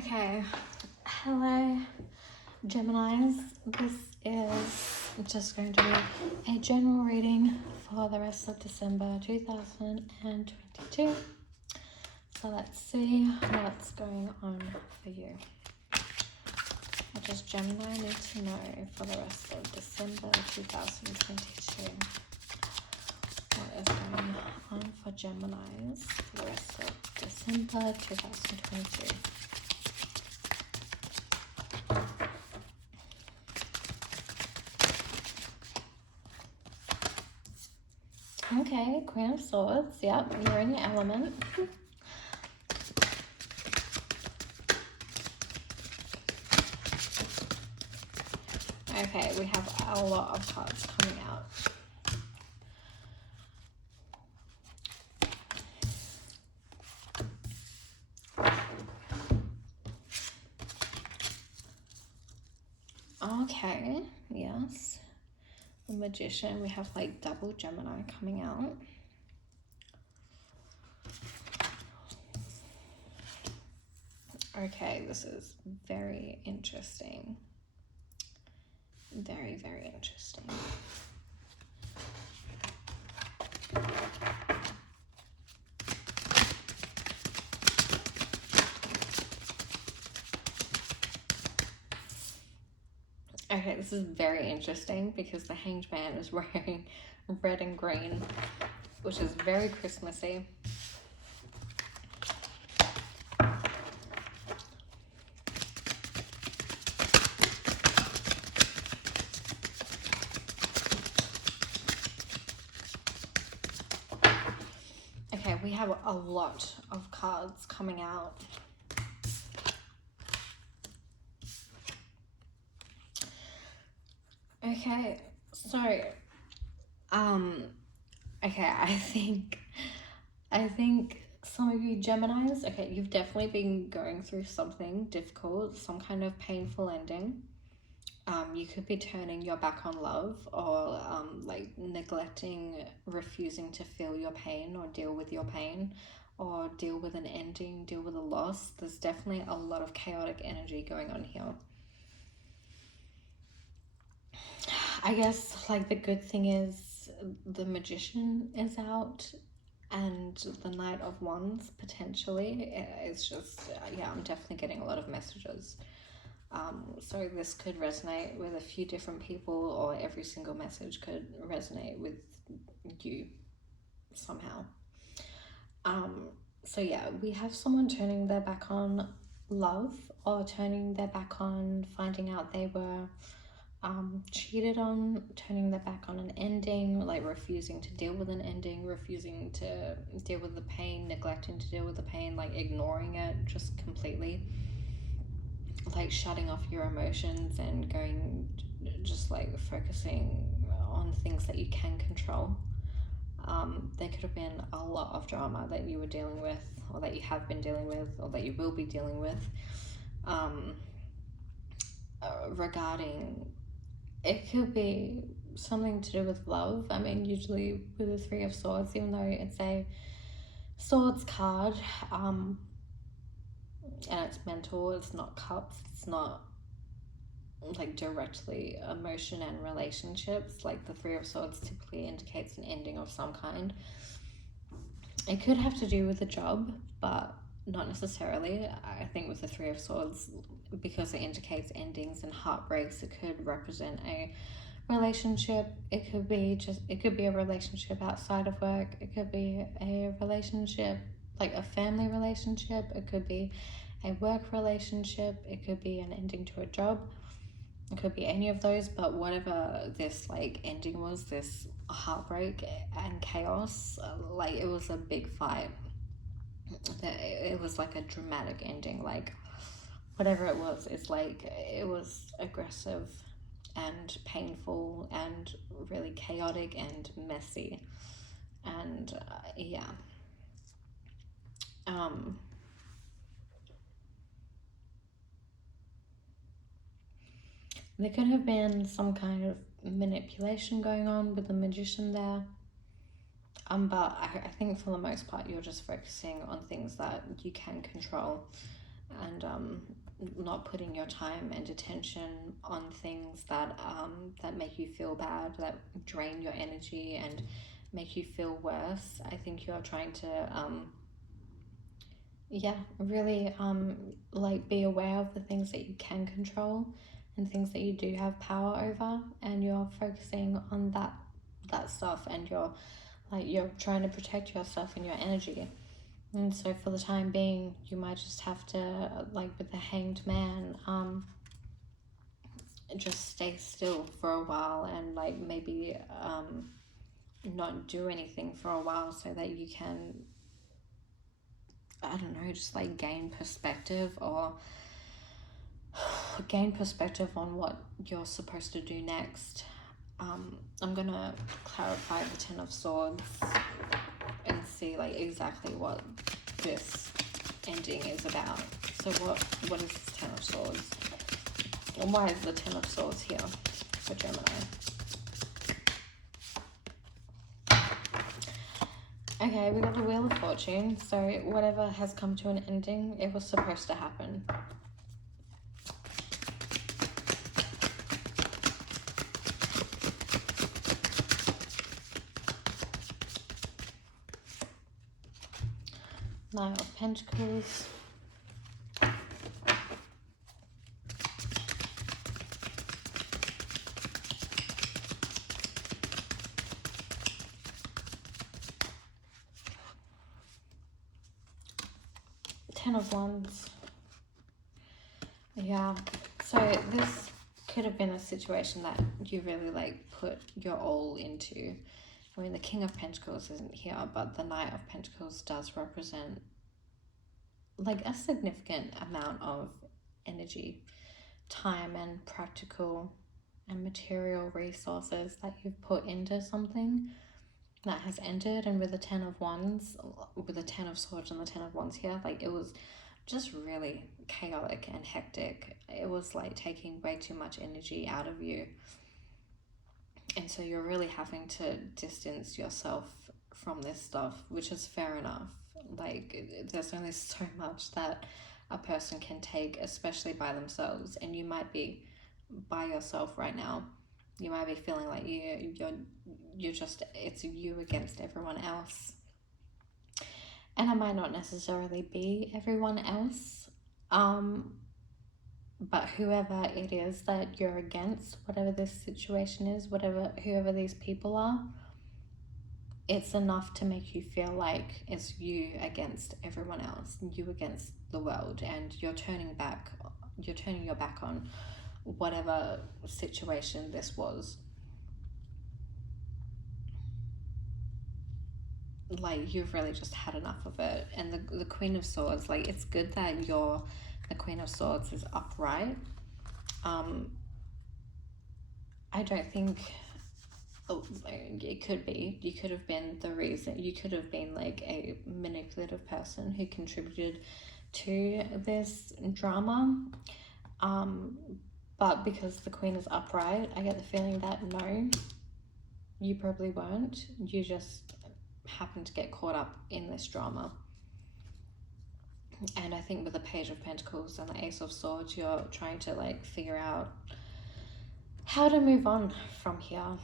Okay, hello Geminis. This is just going to be a general reading for the rest of December 2022. So let's see what's going on for you. What does Gemini need to know for the rest of December 2022? What is going on for Geminis for the rest of December 2022? Okay, Queen of Swords. Yep, you're in your element. Okay, we have a lot of cards coming out. Okay, yes. The Magician, we have like double Gemini coming out. Okay, this is very interesting. Very, very interesting. Okay, this is very interesting because the Hanged Man is wearing red and green, which is very Christmassy. Okay, we have a lot of cards coming out. Okay, so, okay, I think some of you Geminis, okay, you've definitely been going through something difficult, some kind of painful ending. You could be turning your back on love or like neglecting, refusing to feel your pain or deal with your pain or deal with an ending, deal with a loss. There's definitely a lot of chaotic energy going on here. I guess like the good thing is the Magician is out and the Knight of Wands potentially. It's just, yeah, I'm definitely getting a lot of messages. So this could resonate with a few different people, or every single message could resonate with you somehow. So yeah, we have someone turning their back on love or turning their back on finding out they were cheated on, turning their back on an ending, like refusing to deal with an ending, refusing to deal with the pain, neglecting to deal with the pain, like ignoring it just completely, like shutting off your emotions and going just like focusing on things that you can control. There could have been a lot of drama that you were dealing with, or that you have been dealing with, or that you will be dealing with, regarding, it could be something to do with love. I mean, usually with the Three of Swords, even though it's a Swords card, and it's mental, it's not cups, it's not like directly emotion and relationships. Like the Three of Swords typically indicates an ending of some kind. It could have to do with a job, but not necessarily. I think with the Three of Swords, because it indicates endings and heartbreaks, it could represent a relationship. It could be a relationship outside of work. It could be a relationship, like a family relationship. It could be a work relationship. It could be an ending to a job. It could be any of those, but whatever this like ending was, this heartbreak and chaos, like it was a big fight. It was like a dramatic ending, like whatever it was, it's like it was aggressive and painful and really chaotic and messy. And yeah. There could have been some kind of manipulation going on with the Magician there. But I think for the most part, you're just focusing on things that you can control. and not putting your time and attention on things that that make you feel bad, that drain your energy and make you feel worse. I think you're trying to really like be aware of the things that you can control and things that you do have power over, and you're focusing on that stuff, and you're trying to protect yourself and your energy. And so for the time being, you might just have to, like with the Hanged Man, just stay still for a while, and like maybe not do anything for a while, so that you can, I don't know, just like gain perspective, or gain perspective on what you're supposed to do next. I'm gonna clarify the Ten of Swords and see like exactly what this ending is about. So what is this Ten of Swords? And why is the Ten of Swords here for Gemini? Okay, we got the Wheel of Fortune. So whatever has come to an ending, it was supposed to happen. Knight of Pentacles. Ten of Wands. Yeah, so this could have been a situation that you really like put your all into. I mean, the King of Pentacles isn't here, but the Knight of Pentacles does represent like a significant amount of energy, time, and practical and material resources that you've put into something that has ended. And with the Ten of Wands, with the Ten of Swords and the Ten of Wands here, like it was just really chaotic and hectic. It was like taking way too much energy out of you, and so you're really having to distance yourself from this stuff, which is fair enough. Like there's only so much that a person can take, especially by themselves, and you might be by yourself right now. You might be feeling like you're just, it's you against everyone else, and it might not necessarily be everyone else, but whoever it is that you're against, whatever this situation is, whoever these people are, it's enough to make you feel like it's you against everyone else, you against the world, and you're turning your back on whatever situation this was. Like you've really just had enough of it. And the Queen of Swords, like it's good that the Queen of Swords is upright. I don't think it could be, you could have been the reason, you could have been like a manipulative person who contributed to this drama, but because the Queen is upright, I get the feeling that no, you probably weren't, you just happened to get caught up in this drama. And I think with the Page of Pentacles and the Ace of Swords, you're trying to like figure out how to move on from here,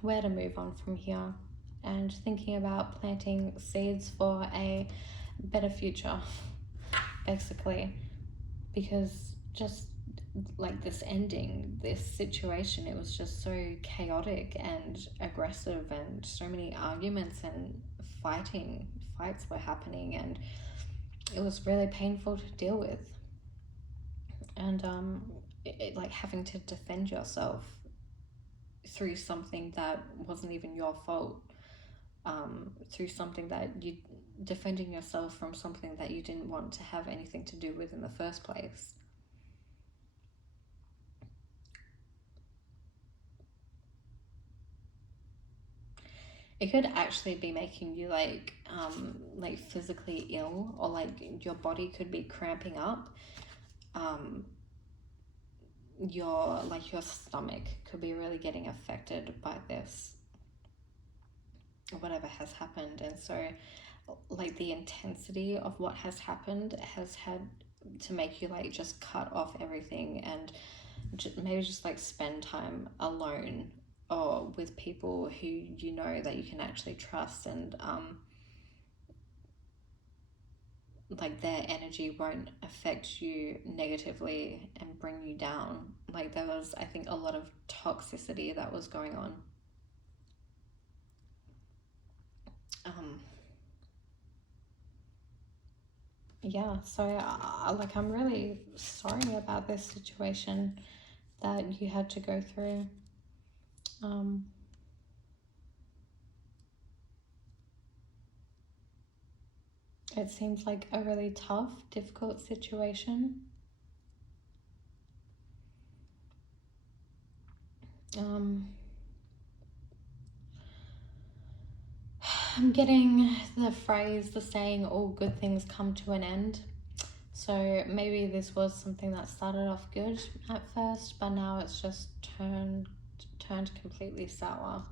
where to move on from here, and thinking about planting seeds for a better future, basically. Because just like this ending, this situation, it was just so chaotic and aggressive, and so many arguments and fights were happening, and it was really painful to deal with. And like having to defend yourself through something that wasn't even your fault, through something that you, defending yourself from something that you didn't want to have anything to do with in the first place. It could actually be making you like physically ill, or like your body could be cramping up. Your stomach could be really getting affected by this, whatever has happened. And so like the intensity of what has happened has had to make you like just cut off everything and maybe just like spend time alone or with people who you know that you can actually trust, and like their energy won't affect you negatively and bring you down. Like there was, I think, a lot of toxicity that was going on. Yeah, so like I'm really sorry about this situation that you had to go through. It seems like a really tough, difficult situation. I'm getting the saying, all good things come to an end. So maybe this was something that started off good at first, but now it's just turned completely sour.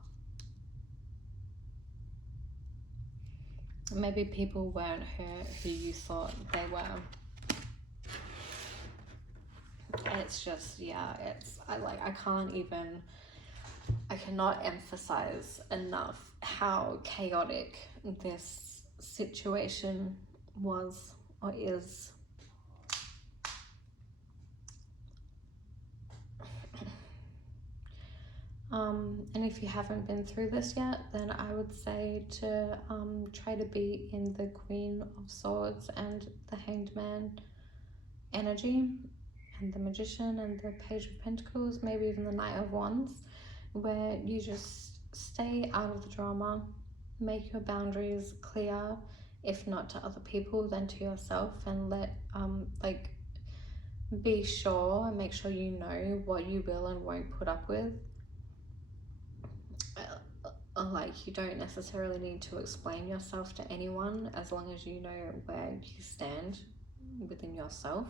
Maybe people weren't who you thought they were. It's just, yeah, I cannot emphasize enough how chaotic this situation was or is. And if you haven't been through this yet, then I would say to try to be in the Queen of Swords and the Hanged Man energy, and the Magician and the Page of Pentacles, maybe even the Knight of Wands, where you just stay out of the drama, make your boundaries clear, if not to other people, then to yourself, and let be sure and make sure you know what you will and won't put up with. Like, you don't necessarily need to explain yourself to anyone as long as you know where you stand within yourself.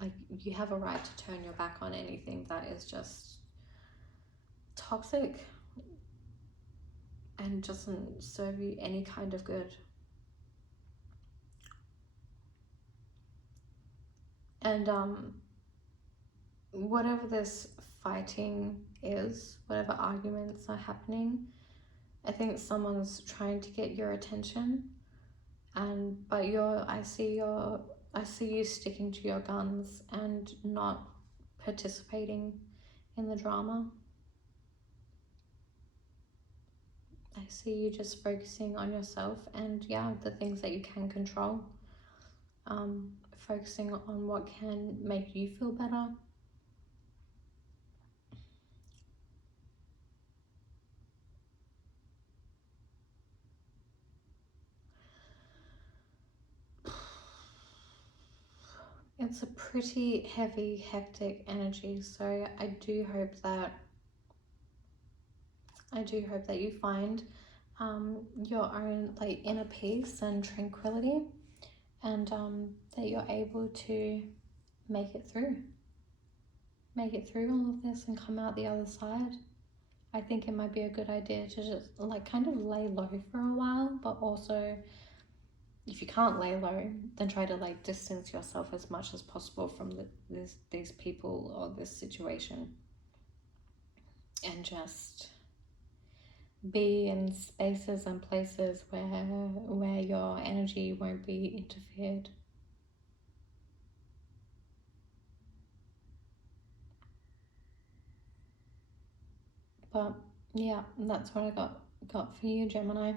Like, you have a right to turn your back on anything that is just toxic and doesn't serve you any kind of good. And whatever this fighting is, whatever arguments are happening, I think someone's trying to get your attention, but I see you sticking to your guns and not participating in the drama. I see you just focusing on yourself and, yeah, the things that you can control. Focusing on what can make you feel better. It's a pretty heavy, hectic energy, so I do hope that you find your own like inner peace and tranquility, and that you're able to make it through all of this and come out the other side. I think it might be a good idea to just like kind of lay low for a while, but also if you can't lay low, then try to like distance yourself as much as possible from these people or this situation, and just be in spaces and places where your energy won't be interfered. But yeah, that's what I got for you, Gemini.